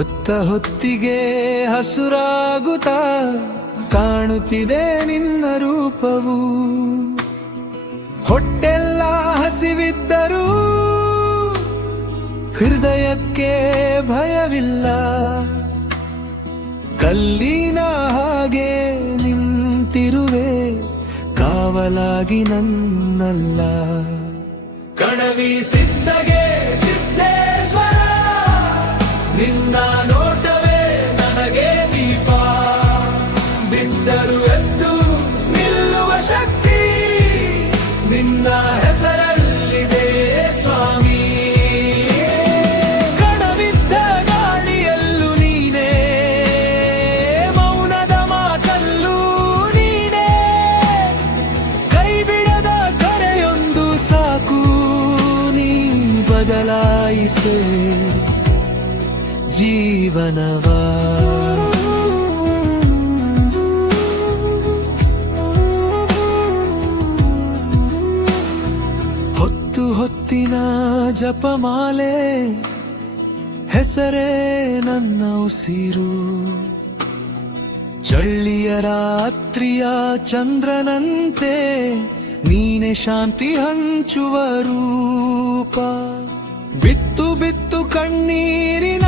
ಹೊತ್ತ ಹೊತ್ತಿಗೆ ಹಸುರಾಗುತ್ತಾ ಕಾಣುತ್ತಿದೆ ನಿನ್ನ ರೂಪವು. ಹೊಟ್ಟೆಲ್ಲ ಹಸಿವಿದ್ದರೂ ಹೃದಯಕ್ಕೆ ಭಯವಿಲ್ಲ. ಕಲ್ಲಿನ ಹಾಗೆ ನಿಂತಿರುವೆ ಕಾವಲಾಗಿ ನನ್ನಲ್ಲ. ಕಣವಿ ಸಿದ್ಧಗೆ ಸಿದ್ದೇಶ್ವರ, ನಿನ್ನ ನೋಟವೇ ನನಗೆ ದೀಪ. ಬಿದ್ದರು ಎದ್ದು ನಿಲ್ಲುವ ಶಕ್ತಿ ನಿನ್ನ ಹೆಸರಲ್ಲಿದೆ ಸ್ವಾಮಿ. ಕಣವಿದ್ದ ಗಾಳಿಯಲ್ಲೂ ನೀನೇ, ಮೌನದ ಮಾತಲ್ಲೂ ನೀನೇ. ಕೈ ಬಿಡದ ಕರೆಯೊಂದು ಸಾಕು, ನೀ ಬದಲಾಯಿಸೆ ಜೀವನವಾ. ಹೊತ್ತು ಹೊತ್ತಿನ ಜಪಮಾಲೆ, ಹೆಸರೇ ನನ್ನ ಉಸಿರು. ಚಳ್ಳಿಯ ರಾತ್ರಿಯ ಚಂದ್ರನಂತೆ ನೀನೆ ಶಾಂತಿ ಹಂಚುವ ರೂಪ. ಬಿತ್ತು ಬಿತ್ತು ಕಣ್ಣೀರಿನ